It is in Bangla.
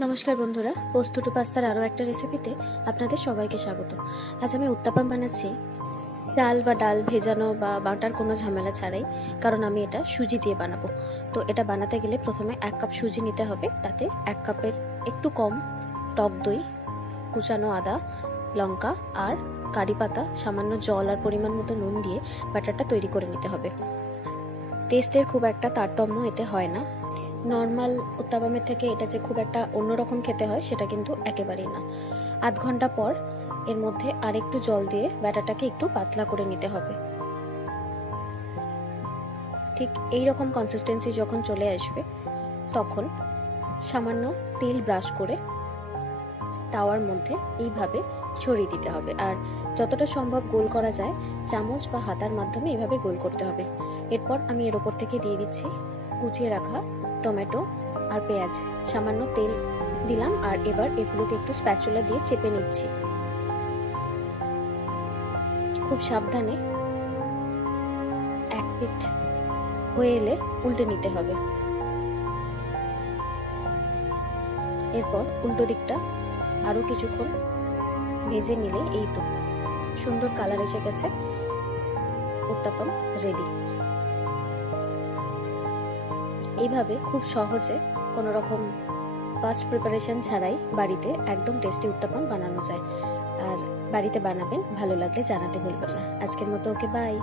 নমস্কার বন্ধুরা, পোস্ত টু পাস্তার আরও একটা রেসিপিতে আপনাদের সবাইকে স্বাগত। আজ আমি উত্তাপাম বানাচ্ছি চাল বা ডাল ভেজানো বা বাটার কোনো ঝামেলা ছাড়াই, কারণ আমি এটা সুজি দিয়ে বানাবো। তো এটা বানাতে গেলে প্রথমে 1 কাপ সুজি নিতে হবে, তাতে 1 কাপের একটু কম টক দই, কুচানো আদা, লঙ্কা আর কারি পাতা, সামান্য জল আর পরিমাণ মতো নুন দিয়ে ব্যাটারটা তৈরি করে নিতে হবে। টেস্টের খুব একটা তারতম্য এতে হয় না। নর্মাল উত্তাপামের থেকে এটা যে খুব একটা অন্যরকম খেতে হয় সেটা কিন্তু একেবারেই না। আধ ঘন্টা পর এর মধ্যে আরেকটু জল দিয়ে ব্যাটারটাকে একটু পাতলা করে নিতে হবে। ঠিক এই রকম কনসিস্টেন্সি যখন চলে আসবে তখন সামান্য তেল ব্রাশ করে তাওয়ার মধ্যে এইভাবে ছড়িয়ে দিতে হবে, আর যতটা সম্ভব গোল করা যায় চামচ বা হাতার মাধ্যমে এভাবে গোল করতে হবে। এরপর আমি এর ওপর থেকে দিয়ে দিচ্ছি কুচিয়ে রাখা টমেটো আর পেঁয়াজ। সামান্য তেল দিলাম আর এবার এগুলোকে একটু স্প্যাচুলা দিয়ে চেপে নিচ্ছি। খুব সাবধানে এক পিঠ হয়ে এলে উল্টে নিতে হবে। এরপর উল্টো দিকটা আরো কিছুক্ষণ ভেজে নিলে এই তো সুন্দর কালার এসে গেছে, উত্তাপাম রেডি। এইভাবে খুব সহজে কোনো রকম ফাস্ট প্রিপারেশন ছাড়াই বাড়িতে একদম টেস্টি উত্তাপাম বানানো যায়। আর বাড়িতে বানাবেন, ভালো লাগলে জানাতে ভুলবেন না। আজকের মতো ওকে, বাই।